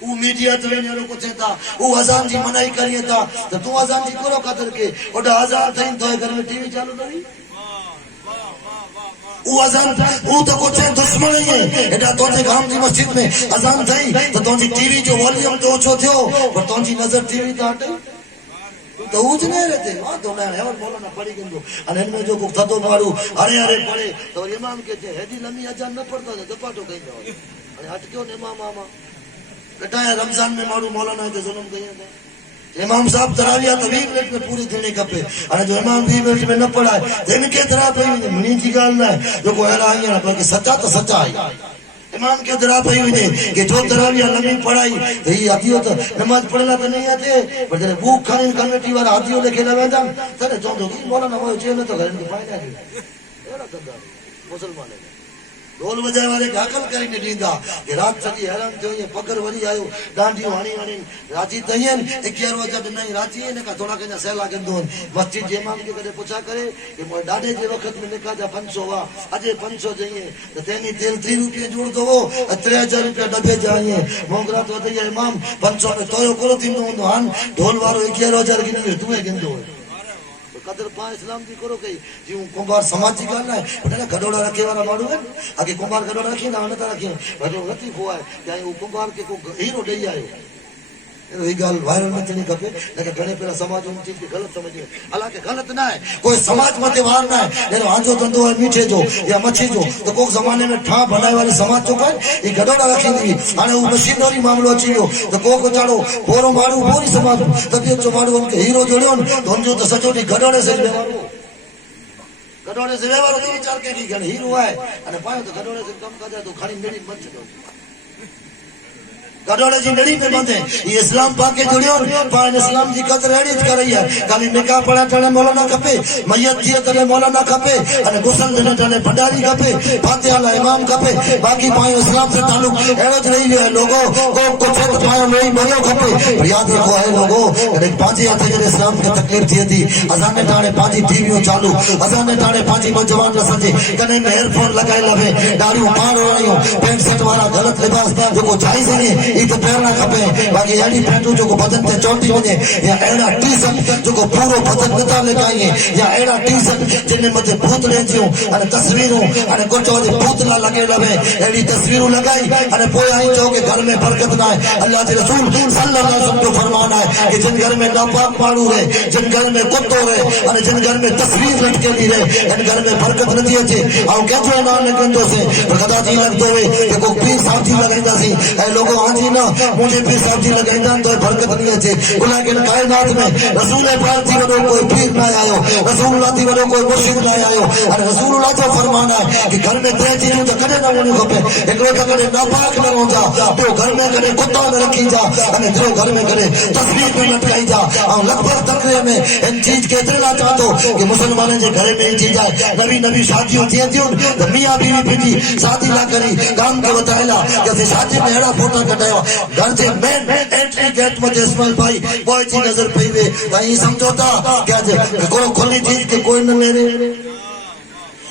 او میڈیا تے وینو کچھ تھا او اذان جی منائی کریے تھا تو اذان جی کرو قدر کے اوڈا اذان تھین تو گھر میں ٹی وی چالو نہیں وہ اذان وہ تو کچھ دشمن ہی ہے ایڈا تو جے گام دی مسجد میں اذان تھئی تو تو جی ٹی وی جو والیوم تو اچھو تھو پر تو جی نظر ٹی وی تے ہٹے تو اوج نہیں رہتے ہاں تو میں اور مولانا پڑھی گندو ان میں جو کو تھدو مارو ارے پڑھے تو امام کہتے ہیں دی لمی اذان نہ پڑھتا تو پاٹو کہیں جاؤ ارے ہٹ کیوں نے ماما بیٹا رمضان میں مارو مولانا کے ظلم کہیں تھا امام صاحب تراویہ تو 20 منٹ میں پوری دینے کپے اور جو امام 20 منٹ میں نہ پڑھائے دن کے طرح پہ منی کی گال نہ ہے جو کوئی ایرا آئی ہے بلکہ سچا تو سچا آئی امام کے طرح پہ ہوئی کہ جو تراویہ لمبی پڑھائی تو یہ آتی ہو تو نماز پڑھنا تو نہیں آتے پر جنہیں بھوک کھانے کمیٹی والا آتی ہو لکھے نہ بیدم سرے جو دو گی مولا نماز چیئے تو گھر میں پائے نہ دی ایرا تندہ مسلمان ہے ڈول بجائے والے کے عقل کریں گے دیندا کہ رات چلی حیران تھے یہ پکر وری آیو ڈانڈی وانی راجی تین 11 وجہ نہیں راجی ہے کا تھوڑا کنا سہلا گندون مسجد جے امام کے کدے پوچھا کرے کہ مو ڈاڈے جے وقت میں نکا جا 500 وا اجے 500 جائیں تو تینی تیل 3 روپے جوڑ دو 3000 روپے ڈبے جائیں موگرا تو تے امام 500 میں توyo کرو تین نو ہن ڈھول وارو 11000 گنی تو گندو قدر پا اسلام دی کرو کہ جیوں کمبار سماج دی گل ہے پتہ نہ گھڑوڑا رکھے والا ماڑو ہے اگے کمبار گھڑوڑا رکھی نہ نہ رکھی بھلو غلطی ہوا ہے کہ وہ کمبار کے کو ہیرو دئی آئے یہ گل وائرل میں چنی کپے لیکن گھنے پہلا سماج ان چیز کی غلط سمجھے حالانکہ غلط نہ ہے کوئی سماج مت وار نہ ہے لیکن آجو دندو ہے میٹھے جو یا مچھی جو تو کوئی زمانے میں ٹھا بنائے والی سماج جو ہے یہ گھڑوڑا رکھی دی ہانے وہ مشینری معاملو اچھی جو تو کو چاڑو پورو ماڑو پوری سماج طبیعت جو ماڑو ان کے ہیرو جوڑے تو ان جو تو سچو دی گھڑوڑے سے گھڑوڑے سے ویوارو دی چار کے دی گھن ہیرو ہے انے پایو تو گھڑوڑے سے کم کر دے تو کھانی میری مت چھو گھڑوڑے جی نڑی میں بندے یہ اسلام پاک کے جڑیوں پاک اسلام جی قدر اڑیت کر رہی ہے کالی نکاح پڑھا ٹھنے مولانا کپے میت تھی ٹھنے مولانا کپے اور غسل دینے ٹھنے بھنڈاری کپے فاتحہ لا امام کپے باقی پاک اسلام سے تعلق اڑت رہی ہے لوگوں کو کچھ پاک نہیں مرو کپے یاد رکھو ہے لوگوں کہ پانچی ہتھے جے اسلام کی تکلیف تھی تھی اذان ٹانے پانچی ٹی ویوں چالو اذان ٹانے پانچی نوجوان نہ سجے کنے میں ایئر فون لگائے لوے داڑیوں پار ہو رہی ہوں پینٹ سیٹ والا غلط لباس جو کو جائز نہیں یہ تو پہننا کھپے باقی ایڑی پینٹو جو کو بدن تے چوٹی وجے یا ایڑا ٹی شرٹ جو کو پورو بدن نتا لگائیں یا ایڑا ٹی شرٹ جن میں مجھے بوتلیں تھیوں ان تصویروں ان کوچو دے بوتلا لگے لوے ایڑی تصویروں لگائی ان پویا ہی جو کہ گھر میں برکت نہ ہے اللہ کے رسول صلی اللہ علیہ وسلم کو فرمانا ہے کہ جن گھر میں ناپاک ماڑو رہے جن گھر میں کتو رہے اور جن گھر میں تصویر لٹکے دی رہے ان گھر میں برکت نہ دی اچے او کہتے ہیں نام لگندو سے خدا جی لگ دو کہ کو پیر صاحب جی لگندا سی اے لوگوں ہاں جی نا مجھے پیر صاحب جی لگائیں تو برکت نہیں اچے لیکن کائنات میں رسول پاک تھی وہ کوئی پیر نہ آیو رسول اللہ تھی وہ کوئی مرشد نہ آیو اور رسول اللہ تو فرمانا ہے کہ گھر میں تے چیزوں تو کدے نہ ہونی کھپے ایکڑو تو کدے ناپاک نہ ہو جا تو گھر میں کدے کتا نہ رکھی جا اور جو گھر میں کدے تصویر نہ لٹکائی جا اور لگ بھگ تقریر میں ان چیز کے اتنا چاہتو کہ مسلمانوں کے گھر میں چیز ہے نبی شادیوں تھی تھیوں میاں بیوی بیٹی شادی نہ کری کام کے بتائلا کہ شادی میں ایڑا فوٹو کٹایا گھر سے مین انٹری گیٹ مجھے اسمال بھائی بوئے چی نظر پہی وے کہیں سمجھوتا کیا جے کوئی کھلی چیز کے کوئی نہ لے رہے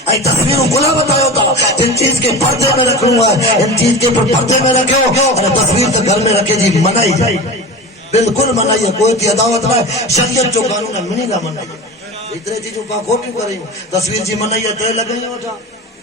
ای تصویروں کھلا بتایا ہوتا جن چیز کے پردے میں رکھوں ہے ان چیز کے پردے میں رکھے ہو اور تصویر تو گھر میں رکھے جی منائی جائے بالکل منائی ہے کوئی تھی عداوت نہ ہے شریعت جو قانون ہے منی نہ منائی ہے اتنے چیزوں کا کھوٹی کر رہی ہوں تصویر جی منائی ہے تے لگئی ہوتا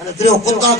અને તેઓ કુત્તા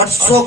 800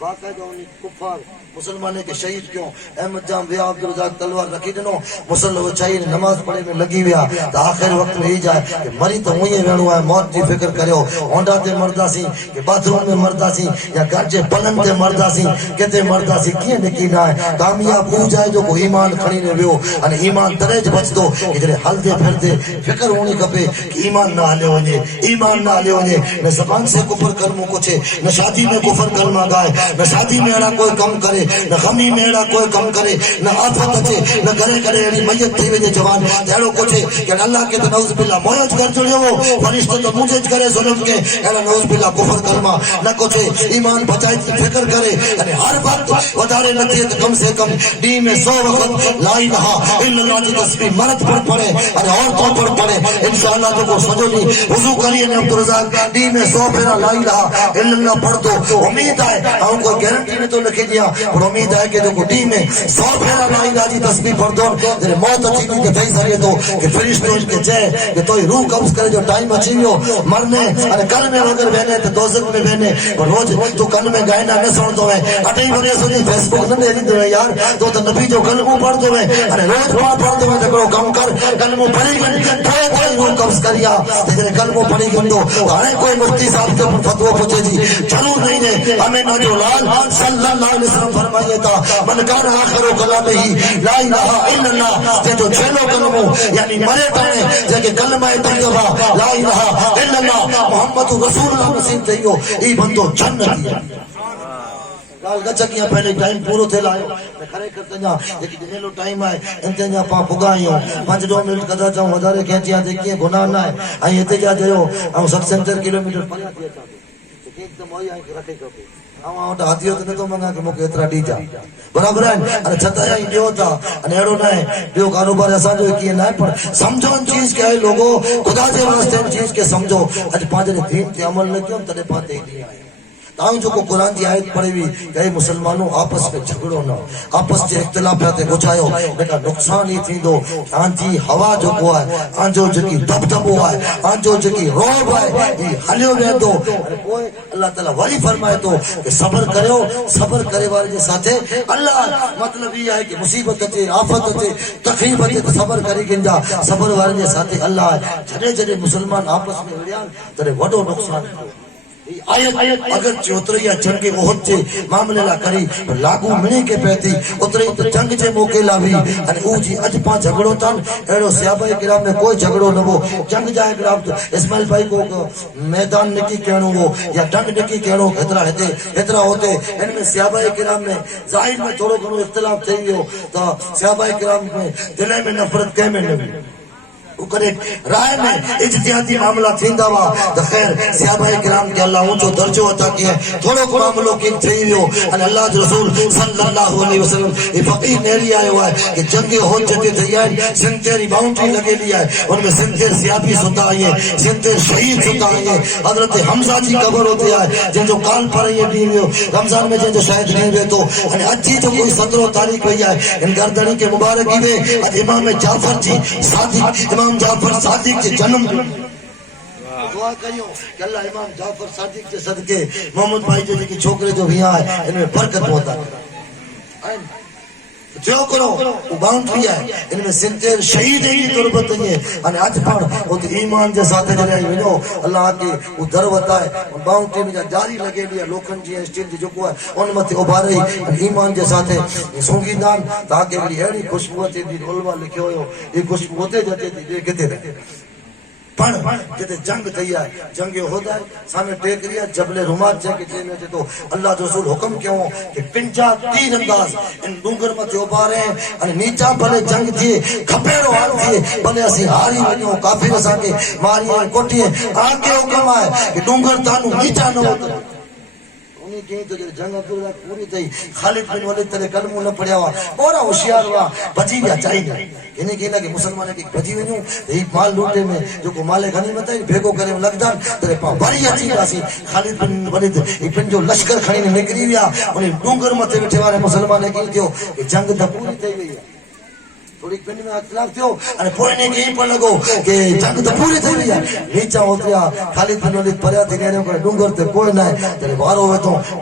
باقاعدہ انہیں کفار مسلمانے کے شہید کیوں احمد جام ویا عبد الرزاق تلوار رکھی دنو مسلمان چاہیے نماز پڑھے میں لگی ویا تو آخر وقت میں ہی جائے کہ مری تو ہوئی وینو ہے موت کی فکر کریو ہونڈا تے مردا سی کہ باتھ روم میں مردا سی یا گھر کے پلنگ تے مردا سی کتے مردا سی کیے نکی نہ ہے کامیاب ہو جائے جو کو ایمان کھڑی نے ویو ان ایمان درج بچ دو کہ جڑے ہل دے پھر دے فکر ہونی کپے کہ ایمان نہ لے ونجے ایمان نہ لے ونجے نہ زبان سے کفر کلمو کچے نہ شادی میں کفر کلمہ گائے نہ شادی میں اڑا کوئی کم کرے نہ غمی میں اڑا کوئی کم کرے نہ آفت اچے نہ گھرے گھرے اڑی میت تھی وجے جوان اڑو کچے کہ اللہ کے تو نعوذ باللہ مویت کر چڑیو وہ فرشتے تو مجھے کرے ظلم کے اڑا نعوذ باللہ کفر کلمہ نہ کچے ایمان بچائے کی فکر کرے یعنی ہر وقت ودارے نہ تھے کم سے کم دین میں 100 وقت لا الہ الا اللہ کی تسبیح مرد پر پڑھے اور عورتوں پر پڑھے انشاءاللہ تو کو سمجھو نہیں وضو کریے عبد الرزاق دین میں 100 پھیرا لا الہ الا اللہ پڑھ دو امید ہے ہم کو گارنٹی نے تو لکھ دیا پر امید ہے کہ جو دین میں 100 پھیرا لا الہ کی تسبیح پڑھ دو تیرے موت اچھی نہیں کہ تھئی سکے تو کہ فرشتے ان کے چے کہ تو روح قبض کرے جو ٹائم اچھی ہو مرنے اور کل میں اگر بہنے تو دوزخ میں بہنے اور روز تو کل میں گائنا نہ سن دو ہے اٹھئی بنے سوچی فیس بک نہ دے دے یار تو نبی جو کلمہ پڑھ دو ہے ارے روز پڑھ دو ہے تو کم کر کلمہ پڑھی گن تو روح قبض کریا تیرے کلمہ پڑھی گن دو ہر کوئی مفتی صاحب کے فتوی پوچھے جی ضرور نہیں ہے ہمیں نہ جو لال صلی اللہ علیہ وسلم فرمائے تھا من کان آخر کلامہ لا الہ الا اللہ تے جو چھلو کلمہ یعنی مرے پڑھے جے کہ کلمہ طیبہ لا الہ الا اللہ محمد رسول اللہ نصیب تھیو ای بندو جنتی گال گچکیاں پہلے ٹائم پورو تھے لائیو میں کھرے کرتے جا لیکن جنہلو ٹائم آئے انتے جا پاں پگائیوں 5-2 منٹ کدا چاہوں ودارے کھینچیاں دیکھیں گناہ نہ ہے آئیں اتے جا جائیو ہم 70 کلومیٹر پڑھا دیا چاہتے ایک دم ہوئی آئیں کہ رکھے کرتے ہم آؤں ہاتھیوں تو نہیں تو منگا کہ مکہ اترا ڈی جا برابر ہے ارے چھتا یا ہی دیو تھا انہیڑو نہ ہے دیو کاروبار ایسا جو کیے نہ ہے پر سمجھو ان چیز کے ہے لوگوں خدا سے واسطے ان چیز کے سمجھو اج پانچے دین تے عمل نہ کیوں تلے پاتے ہی نہیں آئے تاؤں جو کو قرآن کی آیت پڑھی ہوئی کہ مسلمانوں آپس میں جھگڑو نہ آپس کے اختلافات گچھایو لیکن نقصان ہی تھی دو آن جی ہوا جو کو ہے آن جو جکی دب دبو ہے آن جو جکی روب ہے یہ حلیو میں دو اللہ تعالیٰ وہی فرمائے تو کہ صبر کریو صبر کرے والے جے ساتھے اللہ مطلب یہ ہے کہ مصیبت اچے آفت اچے تکلیف اچے تو صبر کری گنجا صبر والے جے ساتھے اللہ ہے جڑے جڑے مسلمان آپس میں لڑیان ترے وڈو نقصان آیت اگر چوتری یا جنگ احد کے معاملے لا کری لاگو منے کے پہتی اتری تو جنگ کے موقع لا بھی ان او جی اج پا جھگڑو تن ایڑو صحابہ کرام میں کوئی جھگڑو نہ ہو جنگ جائے کرام تو اسماعیل بھائی کو میدان نکی کہنو ہو یا ڈنگ نکی کہنو اترا ہوتے ان میں صحابہ کرام میں ظاہر میں تھوڑو گھنو اختلاف تھی ہو تو صحابہ کرام میں دل میں نفرت کہہ میں نہیں اوکرے رائے میں اجتہادی معاملہ تھیندا وا تو خیر صحابہ کرام کے اللہ اونچو درجو عطا کیا تھوڑو کو معاملو کی تھی ہو ان اللہ کے رسول صلی اللہ علیہ وسلم یہ فقیر نیری آئے ہوا ہے کہ جنگ ہو جتے تیار سنتری باؤنڈری لگے لیا ہے ان میں سنتر سیابی ستا آئی ہے سنتر شہید ستا آئی ہے حضرت حمزہ جی قبر ہوتے آئے جن جو کال پر یہ بھی ہوئے رمضان میں جن جو شاید نہیں ہوئے تو ان اچھی جو کوئی 17 تاریخ ہوئی ہے ان گردنی کے مبارکی میں امام جعفر جی صادق امام جعفر صادق کے جنم دعا کریو کہ اللہ امام جعفر صادق کے صدقے محمد بھائی جو کی چھوکرے جو بھی آئے ان میں برکت ہوتا ہے جو کرو وہ باؤنڈری ہے ان میں سنتر شہید کی تربت ہے ان اج پڑھ وہ ایمان کے ساتھ جڑے ونو اللہ کے وہ در وتا ہے باؤنڈری میں جاری لگے لیا لوکن جی اسٹیل جو کو ہے ان مت ابھارے ایمان کے ساتھ سونگی دان تاکہ میری ایڑی خوشبو تے دی علماء لکھے ہوئے یہ خوشبو ہوتے جاتے دی کتے رہے پڑھ جتے جنگ تیا جنگ ہوتا ہے سامنے ٹیک لیا جبل رومات جے کے جینے تھے تو اللہ رسول حکم کیوں کہ 50 انداز ان ڈونگر متے ابھارے ان نیچا بھلے جنگ تھی کھپیرو حال تھی بھلے اسی ہاری ونیو کافر اساں کے ماری کوٹی آن کے حکم ہے کہ ڈونگر تانو نیچا نہ ہوتا انہی کہیں تو جنگ پوری تھی خالد بن ولید تلے کلموں نہ پڑھیا ہوا بورا ہوشیار ہوا بچی گیا چاہیے انہیں کہنا کہ مسلمان کی بچی ونیوں یہ مال لوٹے میں جو کو مال غنیمت ہے بھیگو کرے میں لگدان تیرے پاں بڑی اچھی باسی خالد بن ولید یہ پن جو لشکر کھڑی نے نکری ویا انہیں ڈونگر متے بیٹھے والے مسلمان کی کیوں کہ جنگ دا پوری تھی ہوئی ہے થોડીક પેન્ડમાં ખિલાફ થયો અને પોઈને કે એ પણ લગો કે જંગ તો પૂરી થઈ ગઈ નીચા ઉતર્યા ખાલિદ બિન વલીદ પર્યાથી ગયા કોઈ ડુંગર તે કોઈ ના ત્યારે વારો હોય તો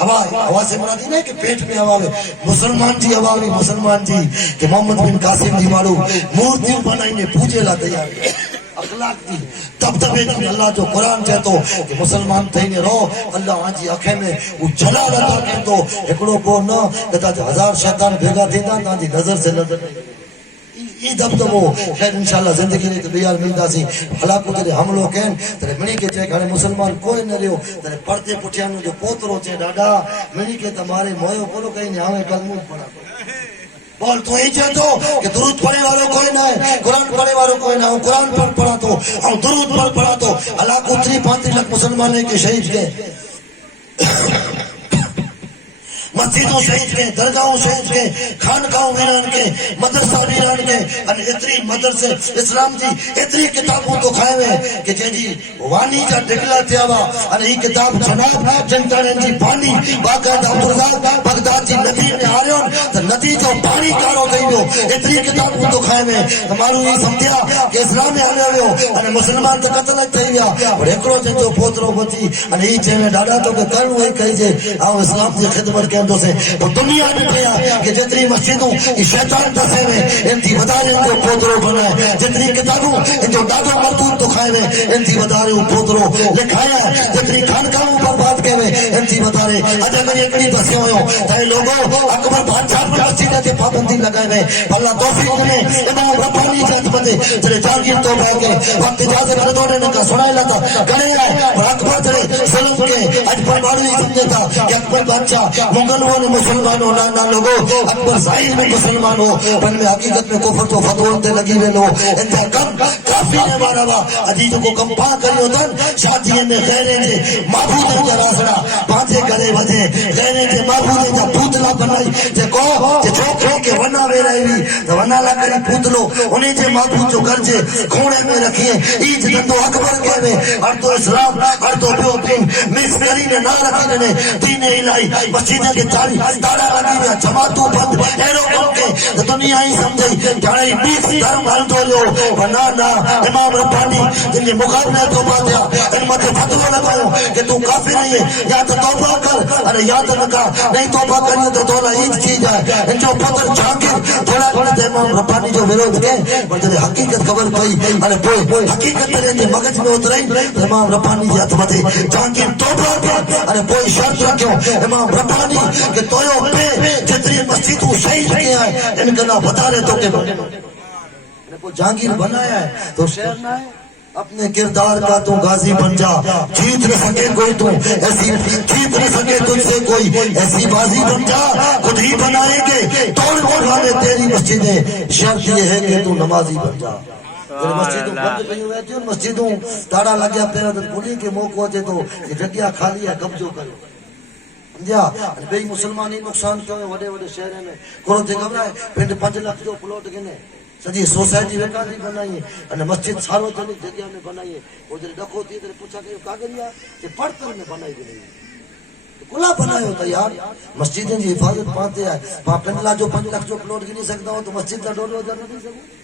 ہوا سے مراد نہیں کہ پیٹ میں ہوا ہے، مسلمان جی ہوا ہوئی مسلمان جی کہ محمد بن قاسم جی مارو مورتیوں بنائیں پوجے لا تیار اخلاق دی تب دی اللہ جو قرآن چاہتو کہ مسلمان تھینے رہو اللہ ہاں جی اکھے میں وہ جلا رہتا کہتو ایکڑو کو نہ کہتا جو ہزار شیطان بھیگا دیتا نا جی نظر سے نظر نہیں یہ دبدبو خیر انشاءاللہ زندگی نے تو بیار ملتا سی حلاکو تیرے حملو کہن تیرے منی کے چاہے کھانے مسلمان کوئی نہ رہو تیرے پڑھتے پٹھیانو جو پوترو چاہے ڈاڈا منی کے تمہارے مویو بولو کہیں نہیں ہمیں کلمون پڑھا بول تو ہی چاہتو کہ درود پڑھے والوں کوئی نہ ہے قرآن پڑھے والوں کوئی نہ ہے قرآن پڑھا تو ہم درود پڑھا تو حلاکو 35 لاکھ مسلمانے کے شہید کے مسجدوں شہید کے درگاہوں شہید کے خانقاہوں ویران کے مدرسہ ویران کے ان اتری مدرسے اسلام جی اتری کتابوں تو کھائے ہوئے کہ جن جی وانی جا ڈگلا تھیا ہوا ان یہ کتاب جناب جنتاڑن جی پانی باقاعدہ عبداللہ بغداد جی ندی میں آ رہے ہو تو ندی جو پانی کارو گئی ہو اتری کتابوں تو کھائے ہوئے ہمارو یہ سمجھیا کہ اسلام میں آنے ہوئے ہو ان مسلمان تو قتل تھے گیا اور ایکڑو جن جو پوترو بچی ان یہ چاہے میں ڈاڈا تو کہ کروں وہی کہی جے آؤ اسلام کی خدمت کے سے تو دنیا میں کیا کہ جتنی مسجدوں شیطان دسے میں ان کی بدارے کو پودرو بنائے جتنی کتابوں ان جو دادو مردود تو کھائے میں ان کی بدارے پودرو لکھایا جتنی خانقاہوں پر بات کے میں ان کی بدارے اجا کر اکڑی بسے ہوئے ہوں تاہی لوگوں اکبر بادشاہ پر مسجدہ کے پابندی لگائے میں اللہ توفیق میں امام ربانی جات بندے جنہیں جاگیر تو بھائی کے وقت اجازت کردونے نے کہا سنائے لاتا گڑے آئے اور اکبر جنہیں سلم کے اج پر بارو ہی سمجھے تھا کہ اکبر بادشاہ مغلوں نے مسلمانوں نانا لوگوں اکبر ظاہر میں مسلمان ہو پن میں حقیقت میں کفر تو فتوانتے لگی ہوئے لو انتہا کم کافی نے مارا ہوا عزیزوں کو کم پا کری ہوتن شادیے میں غیرے تھے معبود کا راسڑا پانچے کرے وجے غیرے تھے معبود کا پوتلا بنائی جے کو جے چھوکروں کے ونا میں رہی ہوئی ونا لا کری پوتلو انہیں جے معبود جو کرجے کھوڑے میں رکھیے ایج دندو اکبر کے میں ہر تو اسلام ہر تو بیو دین مکس کری نے نہ رکھی نے دین الہی مسجد کے تاری دارا لگی میں جماعتوں بند ایرو بن کے دنیا ہی سمجھئی جانے بیس دھرم حل دو لو ونانا امام ربانی جن کے مقابلے تو باتیا ان مجھے فتوہ لگاؤں کہ تو کافی نہیں ہے یا تو توبہ کر ارے یا تو نکا نہیں توبہ کرنی تو تولا عید کی جائے ان جو پتر جاکر تھوڑا کرتے امام ربانی جو ویروت کے پر جنہیں حقیقت خبر پئی ارے پوئی حقیقت تیرے دے مگج میں اترئی امام ربانی جی ہاتھ مدے جاکر توبہ کر ارے پوئی شرط رکھو امام ربانی کہ تویو پہ جتنی مسجدوں شہید کیا ہے ان کا نہ بتا رہے تو کہ انہیں کو جہانگیر بنایا ہے تو شہر نہ ہے اپنے کردار کا تو غازی بن جا جیت نہ سکے کوئی تو ایسی جیت نہ سکے تجھ سے کوئی ایسی بازی بن جا خود ہی بنائے گے توڑ والے تیری مسجدیں شرط یہ ہے کہ تو نمازی بن جا مسجدوں بند پہ ہوئے تھے مسجدوں تاڑا لگیا پیرا تو بولی کے موقع ہوتے تو یہ جگہ خالی ہے قبضوں کرو جا بھئی مسلمانی نقصان کیوں ہے وڈے وڈے شہرے میں کرو تے گھبرائے پنڈ 5 لاکھ جو پلاٹ گنے سجی سوسائٹی ویکاندی بنائی ہے مسجد ساروجنک جگہ میں بنائی ہے وہ جڑے ڈکو تھی تے پوچھا کہ کاغذیا کہ پڑتل میں بنائی گئی کلا بنایا ہوتا یار مسجدیں جی حفاظت پاتے ہیں وہاں 5 لاکھ جو پلاٹ گنی سکتا ہو تو مسجد کا ڈولو جا نہ سکوں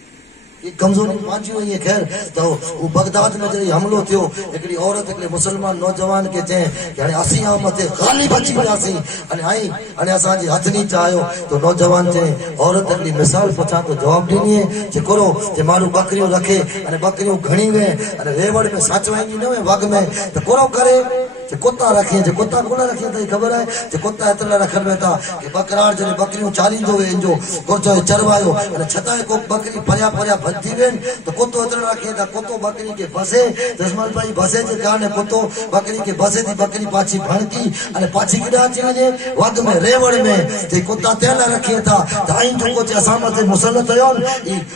یہ کمزوری پانچی ہوئی ہے خیر تو وہ بغداد میں جڑی حملو تھیو ایکڑی عورت ایکڑے مسلمان نوجوان کے چیں کہ ہن اسی آمد غالب اچھی ویاسی ان آئی ان اساں جی ہتھ نہیں چاہیو تو نوجوان چیں عورت ایکڑی مثال پچھا تو جواب ڈینی ہے کہ کرو کہ مارو بکریوں رکھے ان بکریوں گھنی وے ان ریوڑ میں سچ وائنی نہ وگ میں تو کرو کرے کہ کتا رکھیں جو کتا کونا رکھیں تو خبر ہے کہ کتا اتنا رکھن میں تھا کہ بکرار جنے بکریوں چالین دو ان جو گرچو چروایو ان چھتائے کو بکری پریا پریا بھجی وین تو کتو اتنا رکھیں تا کتو بکری کے بسے دسمال بھائی بسے جے کارنے کتو بکری کے بسے دی بکری پاچھی بھنکی ان پاچھی کڈا چ وجے وگ میں ریوڑ میں تے کتا تیلا رکھیں تھا تائیں جو کو اسامت مسلط ہو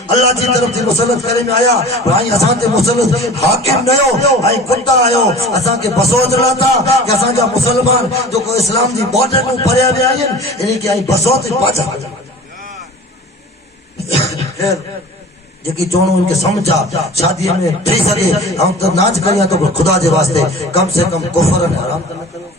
اللہ جی طرف سے مسلط کرے میں آیا بھائی اساں تے مسلط حاکم نہ ہو آئی کتا آیو اساں کے بسوج لاتا کہ اساں جا مسلمان جو کو اسلام دی بارڈر نو پریا ویا آئین انہی کی آئی بسوج پاچا خیر جکی چونو ان کے سمجھا شادی میں ٹھیک سکے ہم تو ناچ کریاں تو خدا دے واسطے کم سے کم کفر حرام تو نہ کرو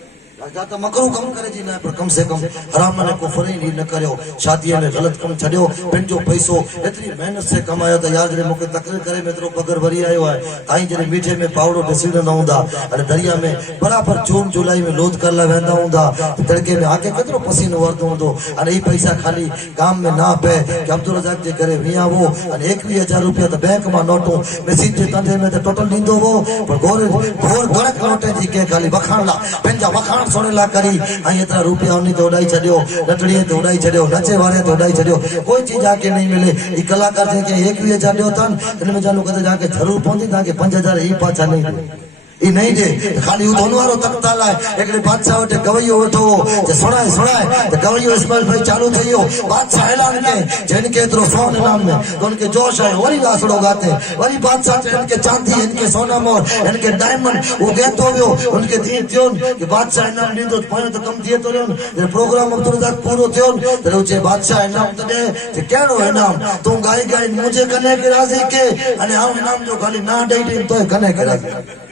تو مکرو کم کرے جی نہ پر کم سے کم حرام نے کفر ہی نہ کرو شادی میں غلط کم چھڈیو پنجو پیسو اتنی محنت سے کمایا تو یار جڑے مکے تقریر کرے میں ترو بغیر وری آیو ہے تائیں جڑے میٹھے میں پاوڑو ڈسیڈ نہ ہوندا اور دریا میں برابر جون جولائی میں لود کر لا ویندا ہوندا تڑکے میں آکے کترو پسینو ورتو ہوندو اور ای پیسہ خالی کام میں نہ پے کہ عبدالرزاق جے کرے ویا وہ اور 21000 روپیہ تو بینک میں نوٹو مسجد جے تندے میں ٹوٹل دیندو وہ پر گور گڑک نوٹے جی کے خالی وکھان لا پنجا وکھان سونے لا کری ائیں اتنا روپیہ انہی تو اڑائی چھڈیو لٹڑی تو اڑائی چھڈیو نچے والے تو اڑائی چھڈیو کوئی چیز آ کے نہیں ملے ای کلاکار جے کے 21000 دیو تن ان میں جانو کدے جا کے ضرور پہنچی تا کہ 5000 ای پاچا نہیں ای نہیں دے خالی دونوں وارو تک تالا ہے ایکڑے بادشاہ وٹے گویو وٹھو تے سنائے تے گویو اسماعیل بھائی چالو تھیو بادشاہ اعلان کے جن کے اترو سون انعام میں تو ان کے جوش ہے وری واسڑو گاتے وری بادشاہ تے ان کے چاندی ان کے سونا مور ان کے ڈائمنڈ وہ گیتو ویو ان کے دین تھیون کہ بادشاہ انعام دیندو پویں تو کم دیے تو لن پروگرام عبدالرزاق پورو تھیون تے اوچے بادشاہ انعام تے دے تے کیڑو انعام تو گائی مجھے کنے کے راضی کے انے ہم انعام جو خالی نہ ڈئی دین تو کنے کے راضی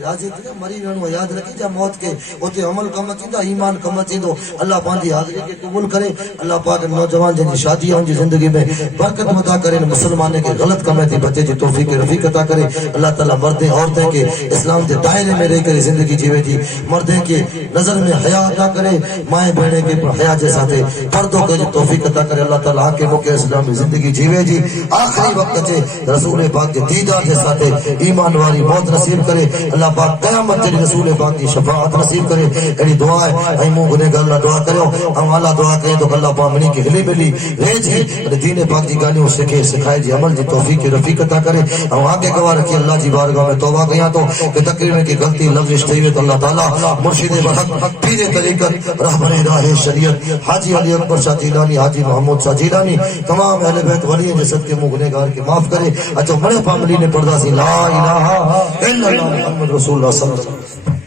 راضی تھے مری وینو یاد رکھی جا موت کے اوتے عمل کم تھیندا ایمان کم تھیندو اللہ پانجی حاضری کے قبول کرے اللہ پاک نوجوان جن شادی ان کی زندگی میں برکت عطا کرے مسلمان کے غلط کم تھی بچے جی توفیق رفیق عطا کرے اللہ تعالی مردیں عورتیں کے اسلام کے دائرے میں رہ کر زندگی جیوے تھی مردیں کے نظر میں حیا عطا کرے مائیں بہنیں کے حیا جیسا تھے پردوں کے توفیق عطا کرے اللہ تعالی کے موقع اسلام کی زندگی جیوے جی آخری وقت چے رسول پاک کے دیدار جیسا تھے ایمان والی موت نصیب کرے اللہ پاک قیامت تیری رسول پاک کی شفاعت نصیب کرے ایڑی دعا ہے ائی مو گنے اللہ دعا کرو ہم اللہ دعا کرے تو اللہ پاک منی کی ہلی ملی رہ جی دین پاک دی گالیوں سکھے سکھائے جی عمل دی توفیق رفیق عطا کرے ہم آگے گواہ رکھی اللہ جی بارگاہ میں توبہ کیا تو کہ تقریر میں کی غلطی لفظ تھی تو اللہ تعالی مرشد برحق پیر طریقت رہبر راہ شریعت حاجی علی اکبر شاہ جیلانی حاجی محمود شاہ جیلانی تمام اہل بیت ولی جسد کے گنہگار کے معاف کرے اچھا بڑے فیملی نے پردہ سی لا الہ الا اللہ محمد رسول اللہ صلی اللہ علیہ وسلم